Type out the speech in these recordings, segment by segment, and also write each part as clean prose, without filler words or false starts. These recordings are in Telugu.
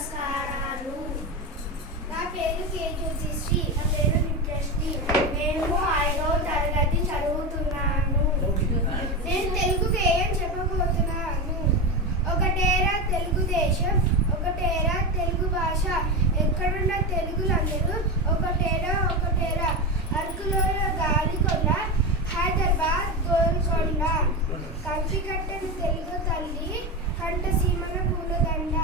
నమస్కారాలు. నా పేరు కేజ్యోతిశ్రీ. నా పేరు నిత్యశ్రీ. నేను 5వ తరగతి చదువుతున్నాను. నేను తెలుగుకి ఏం చెప్పబోతున్నాను. ఒకటేరా తెలుగుదేశం, ఒకటేరా తెలుగు భాష, ఎక్కడున్న తెలుగులందరూ ఒకటేరా ఒకటేరా. అరకులోయ గాలికొండ, హైదరాబాద్ గోల్కొండ, కంచికట్టెను తెలుగు తల్లి, కంఠసీమన పూలదండ.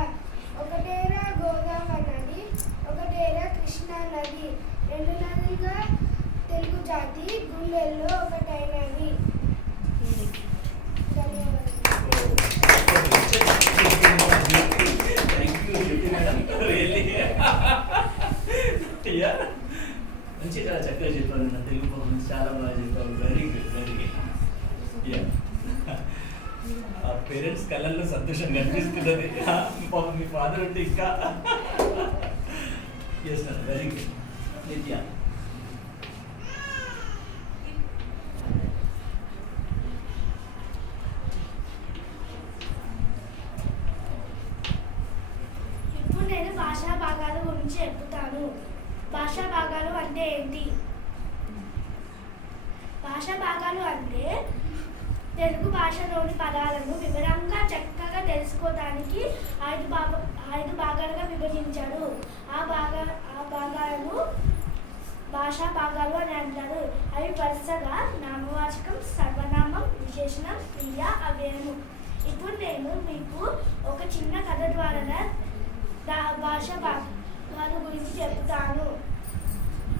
ఒకటేరా గోదావరి నది, ఒకటేరా కృష్ణా నది, రెండు నదులుగా తెలుగు జాతి గుండెల్లో ఒకటైనది. మంచిగా చక్కగా చెప్పాను. నా తెలుగు పర్ఫార్మెన్స్ చాలా బాగా చెప్పావు. Very good, very good. ఆ పేరెంట్స్ కళ్ళల్లో సంతోషం కనిపిస్తున్నది. మీ ఫాదర్ ఉంటే ఇంకా చేస్తున్నారు. Very good. నిత్య ఇప్పుడు నేను భాషా భాగాల గురించి చెప్తాను. భాషా భాగాలు అంటే ఏంటి? భాషా భాగాలు అంటే తెలుగు భాషలోని పదాలను వివరంగా చక్కగా తెలుసుకోవడానికి ఐదు భాగాలుగా విభజించారు. ఆ భాగాలను భాషా భాగాలు అని అంటారు. అవి వరుసగా నామవాచకం, సర్వనామం, విశేషణం, క్రియ, అవ్యయము. ఇప్పుడు నేను మీకు ఒక చిన్న కథ ద్వారా భాషా భాగాల గురించి చెప్తాను.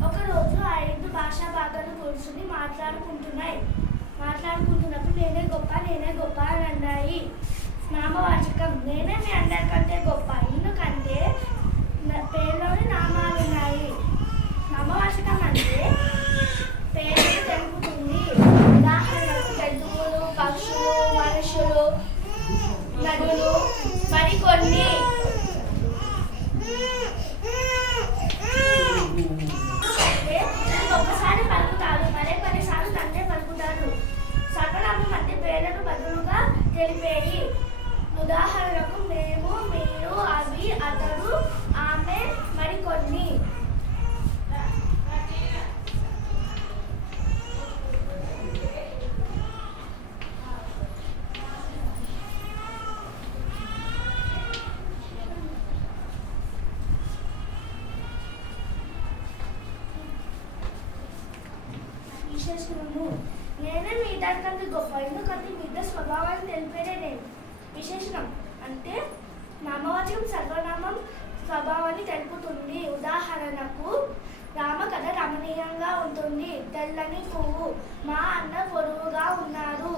ఒకరోజు 5 భాషా భాగాలు కూర్చుని మాట్లాడుకుంటున్నప్పుడు నేనే గొప్ప అని అన్నాయి. నామవాచకం, నేనే మీ అందరికంటే గొప్ప, ఎందుకంటే పేరులోని నామాలు ఉన్నాయి. నామవాచకం అంటే పేరు తెలుపుతుంది. ఉదాహరణకు జంతువులు, పక్షులు, మనుషులు, నదులు, మరికొన్ని. ఒక్కసారి పలుకుతారు, మరే కొన్నిసార్లు తండ్రి పలుకుతారు. సర్వనామం అంటే పేర్లకు బదులుగా తెలిపేది. ఉదాహరణకు మేము, మీరు, అవి, అతడు, ఆమె, మరికొన్ని. విశేషణము, నేనే మీ ఇద్దరికంటే గొప్ప, ఎందుకంటే మీ ఇద్దరు స్వభావాన్ని తెలిపేదే నేను. విశేషణం అంటే నామవాచకం సర్వనామం స్వభావాన్ని తెలుపుతుంది. ఉదాహరణకు రామ కథ రమణీయంగా ఉంటుంది. తెల్లని పువ్వు, మా అన్న పొడవుగా ఉన్నారు.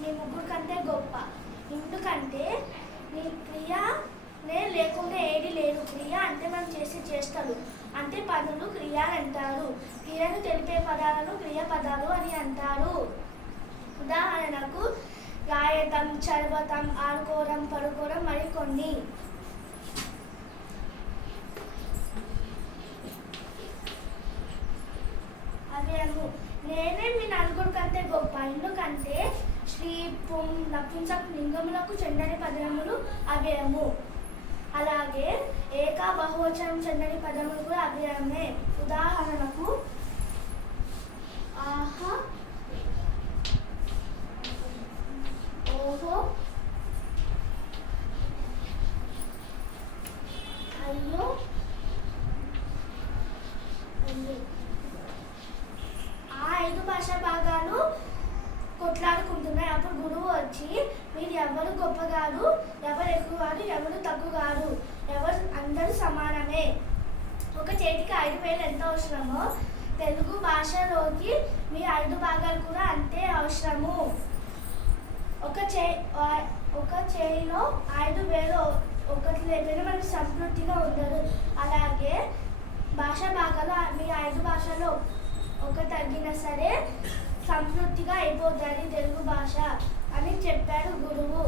మీ ముగ్గురు కంటే గొప్ప, ఎందుకంటే నీ క్రియ లేకుండా ఏది లేదు. క్రియ అంటే మనం చేసే చేష్టలు అంటే పనులు క్రియలు అంటారు. క్రియను తెలిపే పదాలను క్రియ పదాలు అని అంటారు. ఉదాహరణకు రాయటం, చదవటం, ఆడుకోవడం, పడుకోవడం, మరికొన్ని. అవ్యయము, నేనే మీ నలుగురు కంటే గొప్ప, ఎందుకంటే శ్రీ, పుం, నపుంసక లింగములకు చెందని పదములు అవ్యయము. అలాగే ఏక, బహువచనం చెందని పదములు కూడా అవ్యయమే. ఉదాహరణకు ఆహా, ఓహో, అయ్యో, అయ్యో. ఆ 5 భాషా భాగాలు కొట్లాడుకుంటున్నాయి. అప్పుడు గురువు వచ్చి మీరు ఎవరు గొప్ప కాదు, ఎవరు ఎక్కువ కాదు, ఎవరు తక్కువ కాదు, అందరూ సమానమే. ఒక చేతికి 5 వేలు ఎంత అవసరమో తెలుగు భాషలోకి మీ 5 భాగాలు కూడా అంతే అవసరము. ఒక చేయిలో 5 వేలు ఒకటి లేకపోయినా మనకు సంతృప్తిగా ఉండదు. అలాగే భాషా భాగాలు మీ 5 భాషలో ఒక తగ్గినా సరే సంతృప్తిగా అయిపోతుంది తెలుగు భాష అని చెప్పాడు గురువు.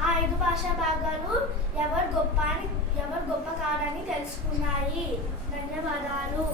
ఆ 5 భాషా భాగాలు ఎవరు గొప్ప కాదని తెలుసుకున్నాయి. ధన్యవాదాలు.